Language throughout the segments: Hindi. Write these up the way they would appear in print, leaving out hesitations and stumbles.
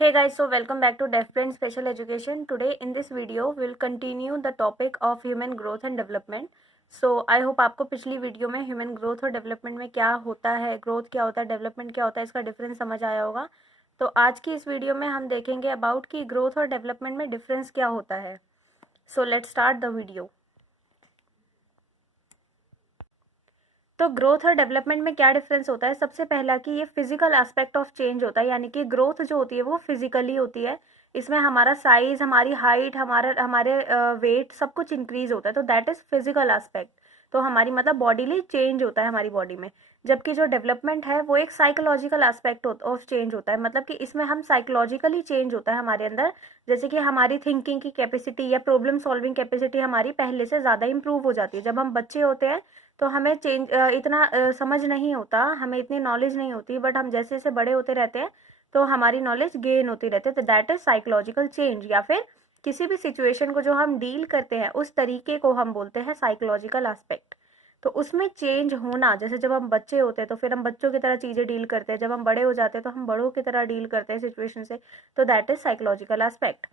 Hey guys, so welcome back to Deaf Brain Special Education. Today in this video we'll continue the topic of human growth and development. So I hope आपको पिछली वीडियो में ह्यूमन ग्रोथ और डेवलपमेंट में क्या होता है, ग्रोथ क्या होता है, डेवलपमेंट क्या होता है, इसका डिफरेंस समझ आया होगा. तो आज की इस वीडियो में हम देखेंगे अबाउट कि ग्रोथ और डेवलपमेंट में डिफरेंस क्या होता है. So let's start the video. तो ग्रोथ और डेवलपमेंट में क्या डिफरेंस होता है. सबसे पहला कि ये फिजिकल एस्पेक्ट ऑफ चेंज होता है, यानी कि ग्रोथ जो होती है वो फिजिकली होती है. इसमें हमारा साइज, हमारी हाइट, हमारे वेट सब कुछ इंक्रीज होता है. तो दैट इज फिजिकल एस्पेक्ट. तो हमारी मतलब बॉडीली चेंज होता है हमारी बॉडी में. जबकि जो डेवलपमेंट है वो एक साइकोलॉजिकल एस्पेक्ट ऑफ चेंज होता है. मतलब कि इसमें हम साइकोलॉजिकली चेंज होता है हमारे अंदर. जैसे कि हमारी थिंकिंग की कैपेसिटी या प्रॉब्लम सॉल्विंग कैपेसिटी हमारी पहले से ज़्यादा इंप्रूव हो जाती है. जब हम बच्चे होते हैं तो हमें इतना समझ नहीं होता, हमें इतनी नॉलेज नहीं होती. बट हम जैसे जैसे बड़े होते रहते हैं तो हमारी नॉलेज गेन होती रहती है. तो दैट इज साइकोलॉजिकल चेंज. या फिर किसी भी सिचुएशन को जो हम डील करते हैं उस तरीके को हम बोलते हैं साइकोलॉजिकल एस्पेक्ट. तो उसमें चेंज होना, जैसे जब हम बच्चे होते हैं तो फिर हम बच्चों की तरह चीज़ें डील करते हैं, जब हम बड़े हो जाते हैं तो हम बड़ों की तरह डील करते हैं सिचुएशन से. तो that is psychological aspect.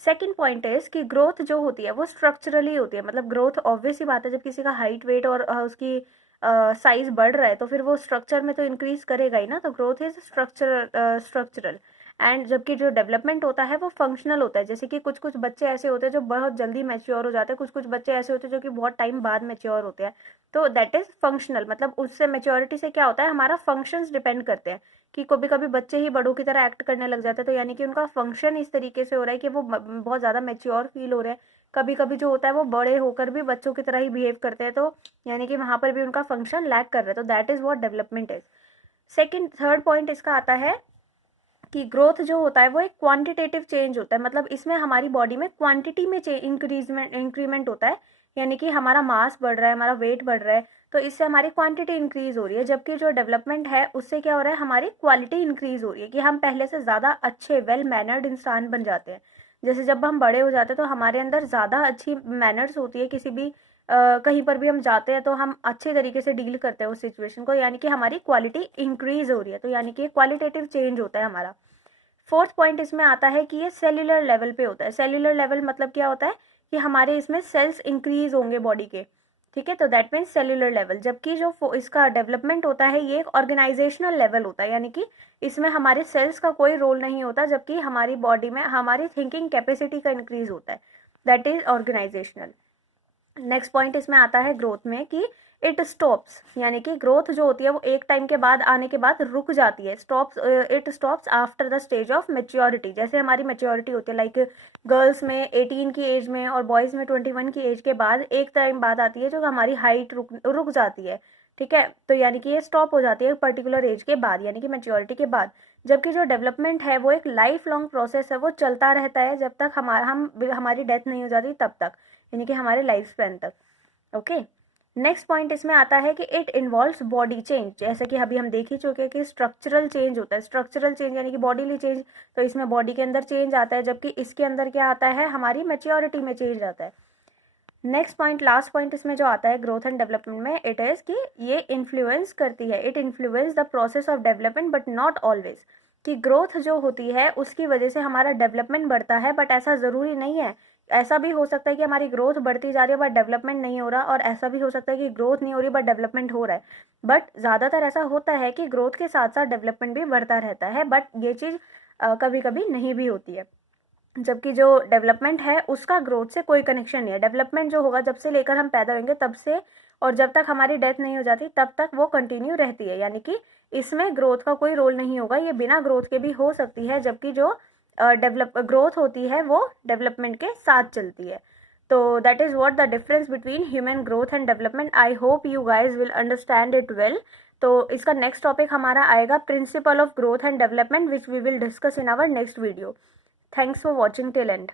Second point is कि ग्रोथ जो होती है वो स्ट्रक्चरली होती है. मतलब ग्रोथ ऑब्वियस ही बात है, जब किसी का हाइट वेट और उसकी साइज बढ़ रहा है तो फिर वो स्ट्रक्चर में तो इंक्रीज करेगा ही ना. तो ग्रोथ इज स्ट्रक्चरल. एंड जबकि जो डेवलपमेंट होता है वो फंक्शनल होता है. जैसे कि कुछ कुछ बच्चे ऐसे होते हैं जो बहुत जल्दी मैच्योर हो जाते हैं, कुछ कुछ बच्चे ऐसे होते हैं जो कि बहुत टाइम बाद मैच्योर होते हैं. तो दैट इज फंक्शनल. मतलब उससे मैच्योरिटी से क्या होता है, हमारा फंक्शंस डिपेंड करते हैं. कि कभी कभी बच्चे ही बड़ों की तरह एक्ट करने लग जाते हैं, तो यानी कि उनका फंक्शन इस तरीके से हो रहा है कि वो बहुत ज़्यादा मैच्योर फील हो रहे हैं. कभी कभी जो होता है वो बड़े होकर भी बच्चों की तरह ही बिहेव करते हैं, तो यानी कि वहाँ पर भी उनका फंक्शन लैक कर रहा है. तो that is what development is. Third point इसका आता है कि ग्रोथ जो होता है वो एक क्वांटिटेटिव चेंज होता है. मतलब इसमें हमारी बॉडी में क्वांटिटी में इंक्रीमेंट होता है. यानी कि हमारा मास बढ़ रहा है, हमारा वेट बढ़ रहा है, तो इससे हमारी क्वांटिटी इंक्रीज हो रही है. जबकि जो डेवलपमेंट है उससे क्या हो रहा है, हमारी क्वालिटी इंक्रीज हो रही है कि हम पहले से ज़्यादा अच्छे वेल मैनर्ड इंसान बन जाते हैं. जैसे जब हम बड़े हो जाते हैं तो हमारे अंदर ज़्यादा अच्छी मैनर्स होती है. किसी भी कहीं पर भी हम जाते हैं तो हम अच्छे तरीके से डील करते हैं उस सिचुएशन को, यानी कि हमारी क्वालिटी इंक्रीज हो रही है. तो यानी कि क्वालिटेटिव चेंज होता है हमारा. फोर्थ पॉइंट इसमें आता है कि ये सेल्यूलर लेवल पे होता है. सेल्यूलर लेवल मतलब क्या होता है कि हमारे इसमें सेल्स इंक्रीज होंगे बॉडी के. ठीक है, तो दैट मीन्स सेल्यूलर लेवल. जबकि जो इसका डेवलपमेंट होता है ये एक ऑर्गेनाइजेशनल लेवल होता है. यानी कि इसमें हमारे सेल्स का कोई रोल नहीं होता, जबकि हमारी बॉडी में हमारी थिंकिंग कैपेसिटी का इंक्रीज होता है. That is organisational. Next point इसमें आता है ग्रोथ में कि इट स्टॉप्स. यानी कि ग्रोथ जो होती है वो एक टाइम के बाद आने के बाद रुक जाती है. It stops after the stage of maturity. जैसे हमारी मेच्योरिटी होती है, लाइक गर्ल्स में 18 की एज में और बॉयज़ में 21 की एज के बाद एक टाइम बाद आती है जो हमारी हाइट रुक जाती है. ठीक है, तो यानी कि ये स्टॉप हो जाती है पर्टिकुलर एज के बाद, यानी कि मेच्योरिटी के बाद. जबकि जो डेवलपमेंट है वो एक लाइफ लॉन्ग प्रोसेस है, वो चलता रहता है जब तक हमारी डेथ नहीं हो जाती तब तक, यानी कि हमारे लाइफ स्पैन तक. ओके. नेक्स्ट पॉइंट इसमें आता है कि इट इन्वॉल्व्स बॉडी चेंज. जैसे कि अभी हम देख ही चुके हैं कि स्ट्रक्चरल चेंज होता है. स्ट्रक्चरल चेंज यानी कि बॉडीली चेंज, तो इसमें बॉडी के अंदर चेंज आता है. जबकि इसके अंदर क्या आता है, हमारी मेच्योरिटी में चेंज आता है. नेक्स्ट पॉइंट, लास्ट पॉइंट इसमें जो आता है ग्रोथ एंड डेवलपमेंट में, इट इज कि ये इन्फ्लुएंस करती है. It influence the process of development but not always. कि ग्रोथ जो होती है उसकी वजह से हमारा डेवलपमेंट बढ़ता है, बट ऐसा ज़रूरी नहीं है. ऐसा भी हो सकता है कि हमारी ग्रोथ बढ़ती जा रही है बट डेवलपमेंट नहीं हो रहा, और ऐसा भी हो सकता है कि ग्रोथ नहीं हो रही बट डेवलपमेंट हो रहा है. बट ज़्यादातर ऐसा होता है कि ग्रोथ के साथ साथ डेवलपमेंट भी बढ़ता रहता है. बट ये चीज़ कभी कभी नहीं भी होती है. जबकि जो डेवलपमेंट है उसका ग्रोथ से कोई कनेक्शन नहीं है. डेवलपमेंट जो होगा जब से लेकर हम पैदा होंगे तब से और जब तक हमारी डेथ नहीं हो जाती तब तक वो कंटिन्यू रहती है. यानी कि इसमें ग्रोथ का कोई रोल नहीं होगा. ये बिना ग्रोथ के भी हो सकती है, जबकि जो ग्रोथ होती है वो डेवलपमेंट के साथ चलती है. तो that is what the difference between human growth and development. I hope you guys will understand it well. तो इसका नेक्स्ट टॉपिक हमारा आएगा principle of growth and development, which we will discuss in our next video. Thanks for watching till end.